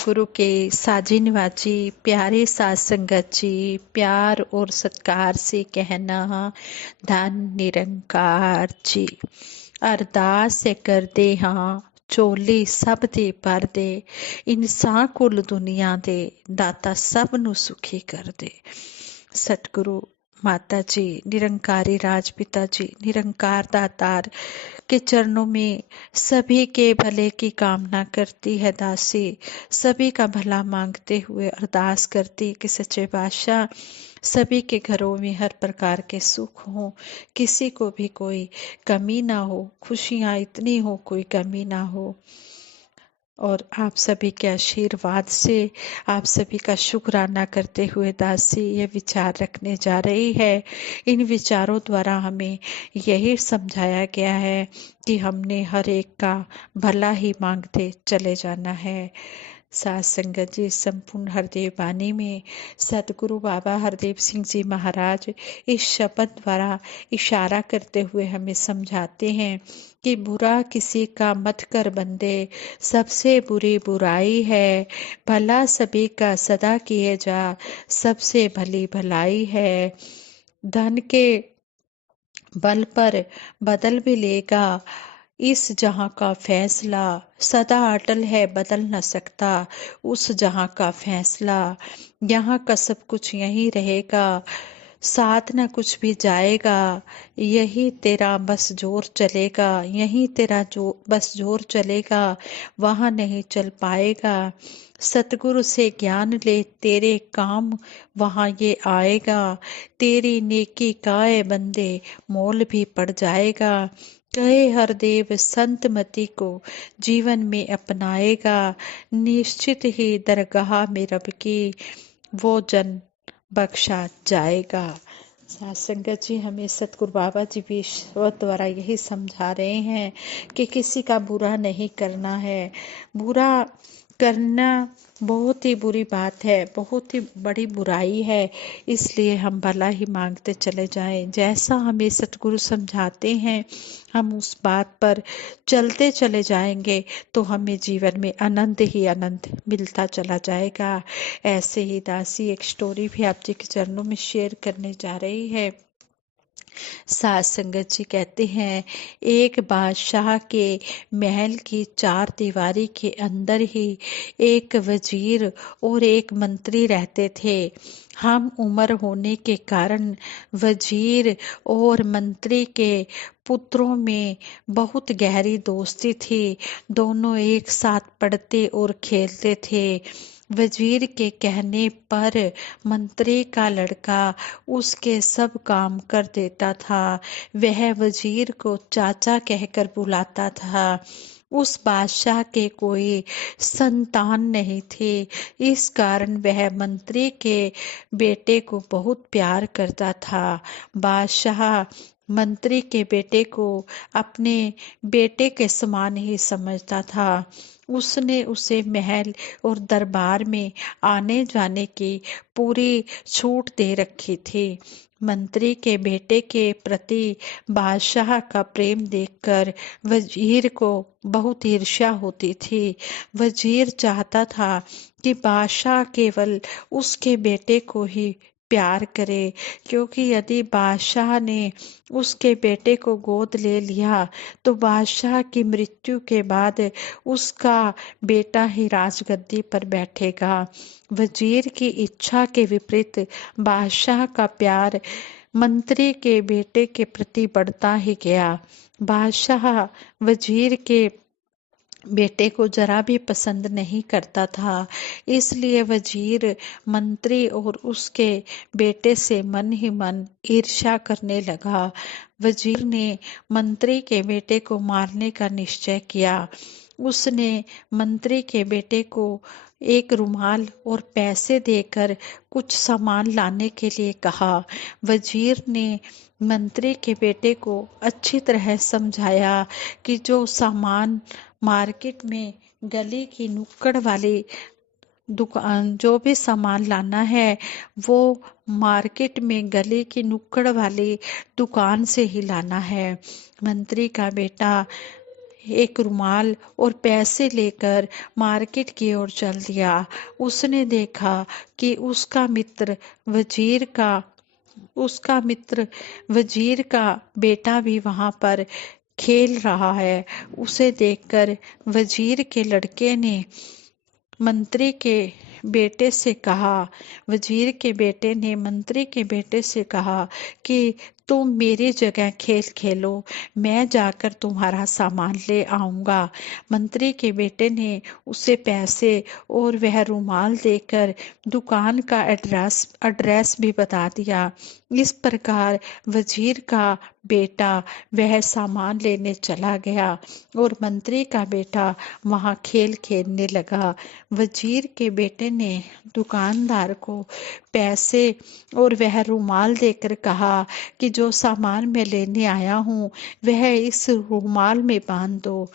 सतगुरु के साजी निवाजी प्यारे साध संगत जी, प्यार और सत्कार से कहना धन निरंकार जी। अरदास है करदे हाँ चोली सब दे भर दे, इंसान कुल दुनिया दे दाता सब नु सुखी कर दे। सतगुरु माता जी, निरंकारी राजपिता जी, निरंकार दातार के चरणों में सभी के भले की कामना करती है दासी। सभी का भला मांगते हुए अरदास करती कि सच्चे बादशाह सभी के घरों में हर प्रकार के सुख हो, किसी को भी कोई कमी ना हो, खुशियां इतनी हो कोई कमी ना हो। और आप सभी के आशीर्वाद से आप सभी का शुक्राना करते हुए दासी ये विचार रखने जा रही है। इन विचारों द्वारा हमें यही समझाया गया है कि हमने हर एक का भला ही मांगते चले जाना है। साध संगत जी, संपूर्ण हरदेव वाणी में सतगुरु बाबा हरदेव सिंह जी महाराज इस शब्द द्वारा इशारा करते हुए हमें समझाते हैं कि बुरा किसी का मत कर बंदे, सबसे बुरी बुराई है। भला सभी का सदा किए जा, सबसे भली भलाई है। धन के बल पर बदल भी लेगा, इस जहां का फैसला सदा अटल है बदल न सकता। उस जहां का फैसला, यहाँ का सब कुछ यहीं रहेगा, साथ न कुछ भी जाएगा। यही तेरा बस जोर चलेगा, यही तेरा जो बस जोर चलेगा, वहां नहीं चल पाएगा। सतगुरु से ज्ञान ले तेरे काम वहां ये आएगा, तेरी नेकी काए बंदे मोल भी पड़ जाएगा। कहे हरदेव संत मति को जीवन में अपनाएगा, निश्चित ही दरगाह में रब की वो जन बख्शा जाएगा। साध संगत जी, हमें सतगुरु बाबा जी भी ईश्वर द्वारा यही समझा रहे हैं कि किसी का बुरा नहीं करना है। बुरा करना बहुत ही बुरी बात है, बहुत ही बड़ी बुराई है। इसलिए हम भला ही मांगते चले जाएं। जैसा हमें सतगुरु समझाते हैं हम उस बात पर चलते चले जाएंगे तो हमें जीवन में आनंद ही आनंद मिलता चला जाएगा। ऐसे ही दासी एक स्टोरी भी आप जी के चरणों में शेयर करने जा रही है। साध संगत जी कहते हैं, एक बादशाह के महल की चार दीवारी के अंदर ही एक वजीर और एक मंत्री रहते थे। हम उम्र होने के कारण वजीर और मंत्री के पुत्रों में बहुत गहरी दोस्ती थी। दोनों एक साथ पढ़ते और खेलते थे। वजीर के कहने पर मंत्री का लड़का उसके सब काम कर देता था। वह वजीर को चाचा कहकर बुलाता था। उस बादशाह के कोई संतान नहीं थी, इस कारण वह मंत्री के बेटे को बहुत प्यार करता था। बादशाह मंत्री के बेटे को अपने बेटे के समान ही समझता था। उसने उसे महल और दरबार में आने जाने की पूरी छूट दे रखी थी। मंत्री के बेटे के प्रति बादशाह का प्रेम देखकर वजीर को बहुत ईर्ष्या होती थी। वजीर चाहता था कि बादशाह केवल उसके बेटे को ही प्यार करे, क्योंकि यदि बादशाह ने उसके बेटे को गोद ले लिया तो बादशाह की मृत्यु के बाद उसका बेटा ही राजगद्दी पर बैठेगा। वजीर की इच्छा के विपरीत बादशाह का प्यार मंत्री के बेटे के प्रति बढ़ता ही गया। बादशाह वजीर के बेटे को जरा भी पसंद नहीं करता था, इसलिए वजीर मंत्री और उसके बेटे से मन ही मन ईर्ष्या करने लगा। वजीर ने मंत्री के बेटे को मारने का निश्चय किया। उसने मंत्री के बेटे को एक रुमाल और पैसे देकर कुछ सामान लाने के लिए कहा। वजीर ने मंत्री के बेटे को अच्छी तरह समझाया कि जो सामान मार्केट में गली की नुक्कड़ वाली दुकान, जो भी सामान लाना है वो मार्केट में गली की नुक्कड़ वाली दुकान से ही लाना है। मंत्री का बेटा एक रुमाल और पैसे लेकर मार्केट की ओर चल दिया। उसने देखा कि उसका मित्र वजीर का बेटा भी वहां पर खेल रहा है। उसे देखकर वजीर के लड़के ने मंत्री के बेटे से कहा वजीर के बेटे ने मंत्री के बेटे से कहा कि तुम मेरी जगह खेल खेलो, मैं जाकर तुम्हारा सामान ले आऊंगा। मंत्री के बेटे ने उसे पैसे और वह रुमाल देकर दुकान का एड्रेस भी बता दिया। इस प्रकार वजीर का बेटा वह सामान लेने चला गया और मंत्री का बेटा वहां खेल खेलने लगा। वजीर के बेटे ने दुकानदार को पैसे और वह रुमाल देकर कहा कि जो सामान मैं लेने आया हूँ वह इस रुमाल में बांध दो।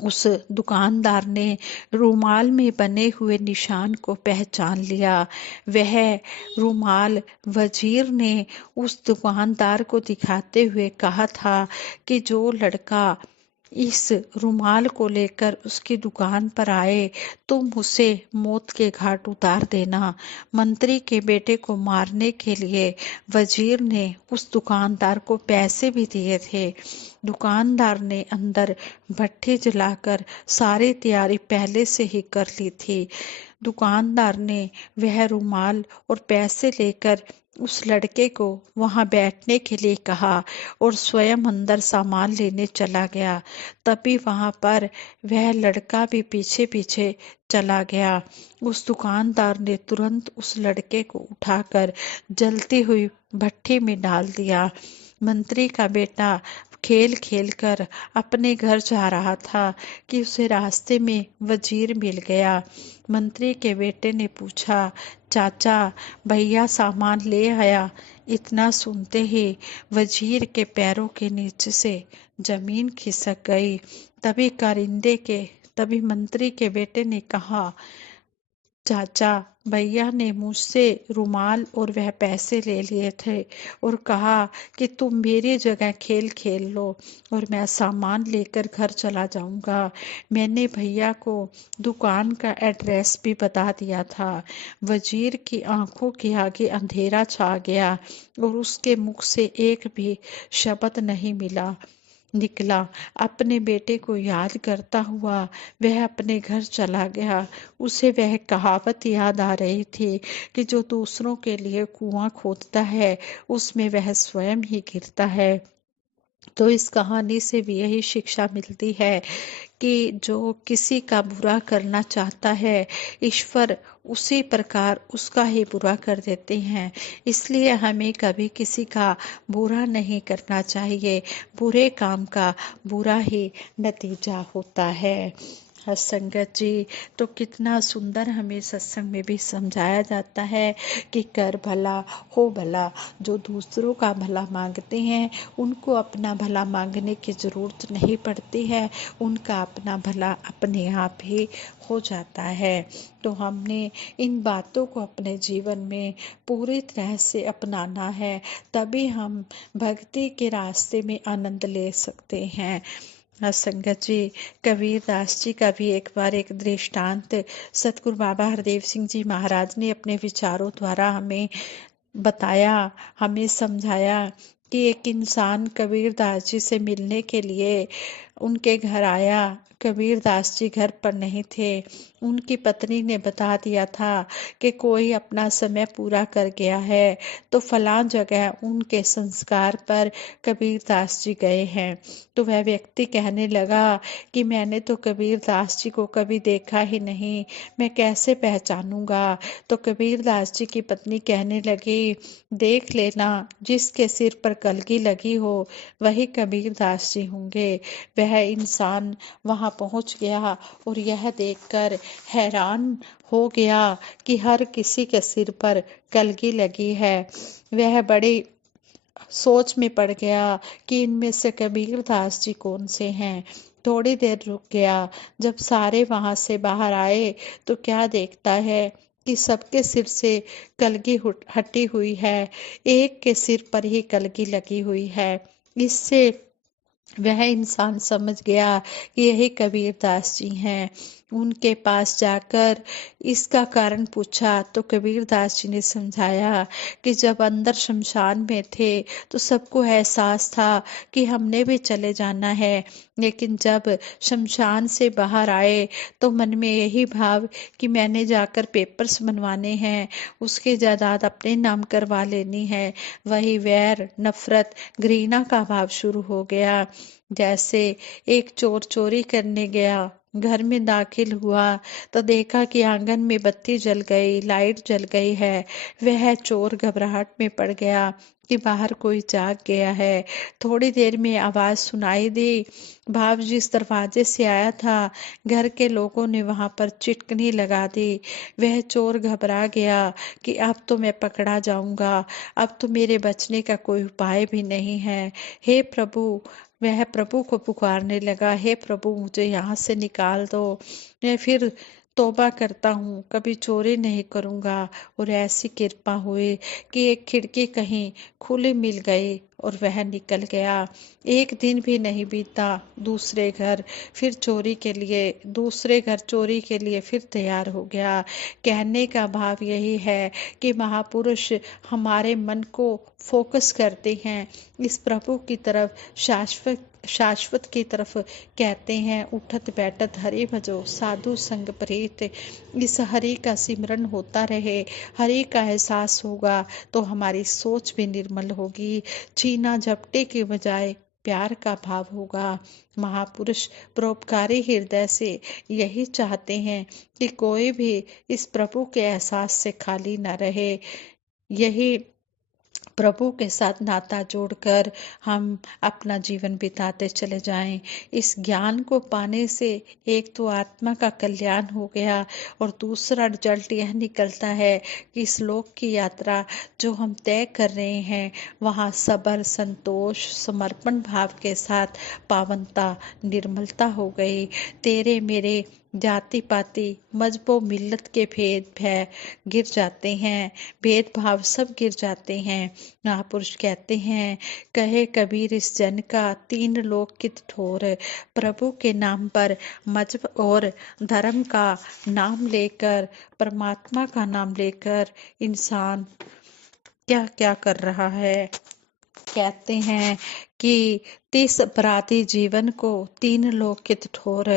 उस दुकानदार ने रुमाल में बने हुए निशान को पहचान लिया। वह रुमाल वजीर ने उस दुकानदार को दिखाते हुए कहा था कि जो लड़का इस रुमाल को लेकर उसकी दुकान पर आए तुम उसे मौत के घाट उतार देना। मंत्री के बेटे को मारने के लिए वजीर ने उस दुकानदार को पैसे भी दिए थे। दुकानदार ने अंदर भट्ठी जलाकर सारी तैयारी पहले से ही कर ली थी। दुकानदार ने वह रुमाल और पैसे लेकर उस लड़के को वहां बैठने के लिए कहा और स्वयं अंदर सामान लेने चला गया। तभी वहां पर वह लड़का भी पीछे पीछे चला गया। उस दुकानदार ने तुरंत उस लड़के को उठाकर जलती हुई भट्ठी में डाल दिया। मंत्री का बेटा खेल खेल कर अपने घर जा रहा था कि उसे रास्ते में वजीर मिल गया। मंत्री के बेटे ने पूछा, चाचा भैया सामान ले आया? इतना सुनते ही वजीर के पैरों के नीचे से जमीन खिसक गई। तभी मंत्री के बेटे ने कहा, चाचा भैया ने मुझसे रुमाल और वह पैसे ले लिए थे और कहा कि तुम मेरी जगह खेल खेल लो और मैं सामान लेकर घर चला जाऊंगा। मैंने भैया को दुकान का एड्रेस भी बता दिया था। वजीर की आंखों के आगे अंधेरा छा गया और उसके मुख से एक भी शब्द नहीं निकला। अपने बेटे को याद करता हुआ वह अपने घर चला गया। उसे वह कहावत याद आ रही थी कि जो दूसरों के लिए कुआं खोदता है उसमें वह स्वयं ही गिरता है। तो इस कहानी से भी यही शिक्षा मिलती है कि जो किसी का बुरा करना चाहता है ईश्वर उसी प्रकार उसका ही बुरा कर देते हैं। इसलिए हमें कभी किसी का बुरा नहीं करना चाहिए। बुरे काम का बुरा ही नतीजा होता है। संगत जी, तो कितना सुंदर हमें सत्संग में भी समझाया जाता है कि कर भला हो भला। जो दूसरों का भला मांगते हैं उनको अपना भला मांगने की जरूरत नहीं पड़ती है, उनका अपना भला अपने आप ही हो जाता है। तो हमने इन बातों को अपने जीवन में पूरी तरह से अपनाना है, तभी हम भक्ति के रास्ते में आनंद ले सकते हैं। संगत जी, कबीर दास जी का भी एक बार एक दृष्टांत सतगुरु बाबा हरदेव सिंह जी महाराज ने अपने विचारों द्वारा हमें बताया, हमें समझाया कि एक इंसान कबीर दास जी से मिलने के लिए उनके घर आया। कबीर दास जी घर पर नहीं थे। उनकी पत्नी ने बता दिया था कि कोई अपना समय पूरा कर गया है, तो फलां जगह उनके संस्कार पर कबीर दास जी गए हैं। तो वह व्यक्ति कहने लगा कि मैंने तो कबीर दास जी को कभी देखा ही नहीं, मैं कैसे पहचानूंगा। तो कबीर दास जी की पत्नी कहने लगी, देख लेना, जिसके सिर पर कलगी लगी हो वही कबीर दास जी होंगे। वह इंसान वहां पहुंच गया और यह देखकर हैरान हो गया कि हर किसी के सिर पर कलगी लगी है। वह बड़ी सोच में पड़ गया कि इनमें से कबीर दास जी कौन से हैं। थोड़ी देर रुक गया। जब सारे वहां से बाहर आए तो क्या देखता है कि सबके सिर से कलगी हटी हुई है, एक के सिर पर ही कलगी लगी हुई है। इससे वह इंसान समझ गया कि यही कबीरदास जी हैं। उनके पास जाकर इसका कारण पूछा तो कबीरदास जी ने समझाया कि जब अंदर शमशान में थे तो सबको एहसास था कि हमने भी चले जाना है, लेकिन जब शमशान से बाहर आए तो मन में यही भाव कि मैंने जाकर पेपर्स बनवाने हैं, उसकी जायदाद अपने नाम करवा लेनी है। वही वैर, नफरत, घृणा का भाव शुरू हो गया। जैसे एक चोर चोरी करने गया, घर में दाखिल हुआ तो देखा कि आंगन में बत्ती जल गई, लाइट जल गई है। वह चोर घबराहट में पड़ गया कि बाहर कोई जाग गया है। थोड़ी देर में आवाज सुनाई दी। भाव जिस दरवाजे से आया था, घर के लोगों ने वहां पर चिटकनी लगा दी। वह चोर घबरा गया कि अब तो मैं पकड़ा जाऊंगा, अब तो मेरे बचने का कोई उपाय भी नहीं है। हे प्रभु, वह प्रभु को पुकारने लगा, हे प्रभु मुझे यहाँ से निकाल दो, मैं फिर तौबा करता हूँ, कभी चोरी नहीं करूँगा। और ऐसी कृपा हुई कि एक खिड़की कहीं खुली मिल गई और वह निकल गया। एक दिन भी नहीं बीता, दूसरे घर फिर चोरी के लिए, दूसरे घर चोरी के लिए फिर तैयार हो गया। कहने का भाव यही है कि महापुरुष हमारे मन को फोकस करते हैं इस प्रभु की तरफ, शाश्वत शाश्वत की तरफ। कहते हैं उठत बैठत हरि भजो, साधु संग प्रीत। इस हरि का सिमरन होता रहे, हरि का एहसास होगा तो हमारी सोच भी निर्मल होगी। छीना झपटे के बजाय प्यार का भाव होगा। महापुरुष परोपकारी हृदय से यही चाहते हैं कि कोई भी इस प्रभु के एहसास से खाली न रहे। यही प्रभु के साथ नाता जोड़कर हम अपना जीवन बिताते चले जाएं। इस ज्ञान को पाने से एक तो आत्मा का कल्याण हो गया और दूसरा रिजल्ट यह निकलता है कि इस लोक की यात्रा जो हम तय कर रहे हैं वहाँ सबर, संतोष, समर्पण भाव के साथ पावनता, निर्मलता हो गई। तेरे मेरे जाति पाति मजहबों मिल्लत के भेद भय गिर जाते हैं, भेदभाव सब गिर जाते हैं। महापुरुष कहते हैं, कहे कबीर इस जन का तीन लोक कित ठोर। प्रभु के नाम पर मजहब और धर्म का नाम लेकर, परमात्मा का नाम लेकर इंसान क्या क्या कर रहा है। कहते हैं कि 30 अपराधी जीवन को तीन लोक कित ठोर,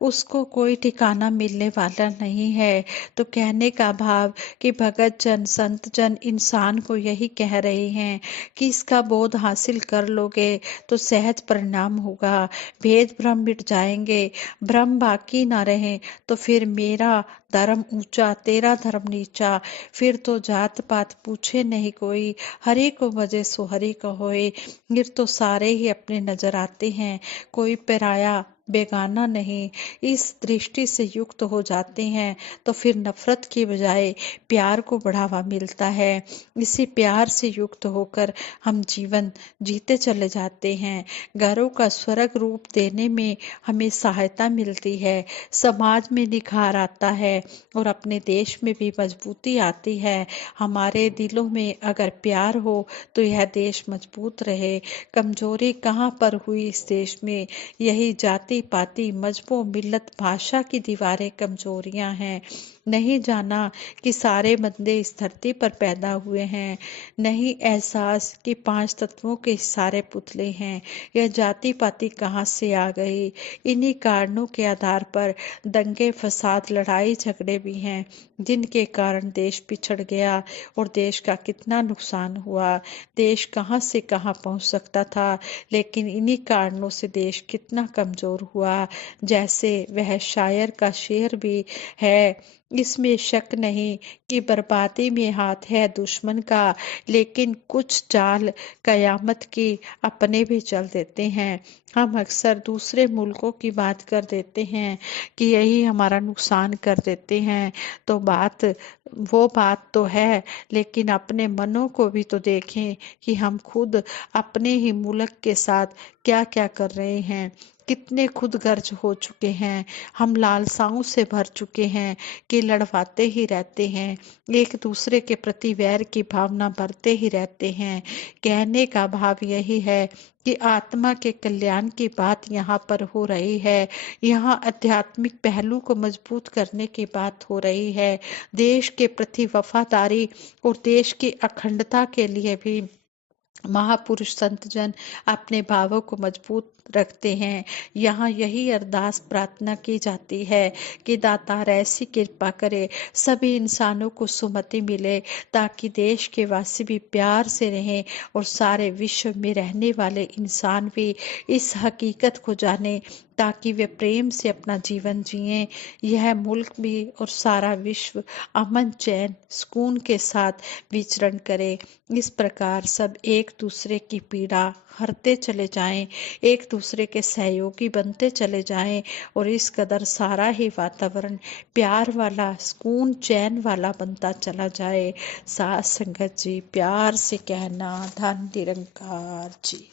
उसको कोई ठिकाना मिलने वाला नहीं है। तो कहने का भाव कि भगत जन, संत जन इंसान को यही कह रहे हैं कि इसका बोध हासिल कर लोगे तो सहज परिणाम होगा, भेद भ्रम मिट जाएंगे, भ्रम बाकी ना रहे तो फिर मेरा धर्म ऊंचा, तेरा धर्म नीचा, फिर तो जात पात पूछे नहीं कोई, हरि को भजे सो हरि को होए। फिर तो सारे ही अपने नजर आते हैं, कोई पराया बेगाना नहीं। इस दृष्टि से युक्त हो जाते हैं तो फिर नफरत की बजाय प्यार को बढ़ावा मिलता है। इसी प्यार से युक्त होकर हम जीवन जीते चले जाते हैं। घरों का स्वर्ग रूप देने में हमें सहायता मिलती है, समाज में निखार आता है और अपने देश में भी मजबूती आती है। हमारे दिलों में अगर प्यार हो तो यह देश मजबूत रहे। कमजोरी कहाँ पर हुई इस देश में? यही जाति पाति मजहबों मिल्लत भाषा की दीवारें कमजोरियां हैं। नहीं जाना कि सारे बंदे इस धरती पर पैदा हुए हैं, नहीं एहसास कि 5 तत्वों के सारे पुतले हैं। यह जाति पाति कहाँ से आ गई? इन्हीं कारणों के आधार पर दंगे फसाद लड़ाई झगड़े भी हैं जिनके कारण देश पिछड़ गया और देश का कितना नुकसान हुआ। देश कहाँ से कहाँ पहुंच सकता था, लेकिन इन्हीं कारणों से देश कितना कमजोर हुआ। जैसे वह शायर का शेर भी है, इसमें शक नहीं कि बर्बादी में हाथ है दुश्मन का, लेकिन कुछ चाल कयामत की अपने भी चल देते हैं। हम अक्सर दूसरे मुल्कों की बात कर देते हैं कि यही हमारा नुकसान कर देते हैं, तो वो बात तो है, लेकिन अपने मनों को भी तो देखें कि हम खुद अपने ही मुल्क के साथ क्या क्या कर रहे हैं। कितने खुद गर्ज हो चुके हैं, हम लालसाओं से भर चुके हैं कि लड़वाते ही रहते हैं, एक दूसरे के प्रति वैर की भावना भरते ही रहते हैं। कहने का भाव यही है कि आत्मा के कल्याण की बात यहाँ पर हो रही है, यहाँ आध्यात्मिक पहलू को मजबूत करने की बात हो रही है, देश के प्रति वफादारी और देश की अखंडता के लिए भी महापुरुष संत जन अपने भावों को मजबूत रखते हैं। यहाँ यही अरदास प्रार्थना की जाती है कि दातार ऐसी कृपा करे, सभी इंसानों को सुमति मिले, ताकि देश के वासी भी प्यार से रहें और सारे विश्व में रहने वाले इंसान भी इस हकीकत को जाने, ताकि वे प्रेम से अपना जीवन जिएं। यह मुल्क भी और सारा विश्व अमन चैन सुकून के साथ विचरण करे। इस प्रकार सब एक दूसरे की पीड़ा हरते चले जाएं, एक दूसरे के सहयोगी बनते चले जाएं और इस कदर सारा ही वातावरण प्यार वाला सुकून चैन वाला बनता चला जाए। साथ संगत जी प्यार से कहना, धन निरंकार जी।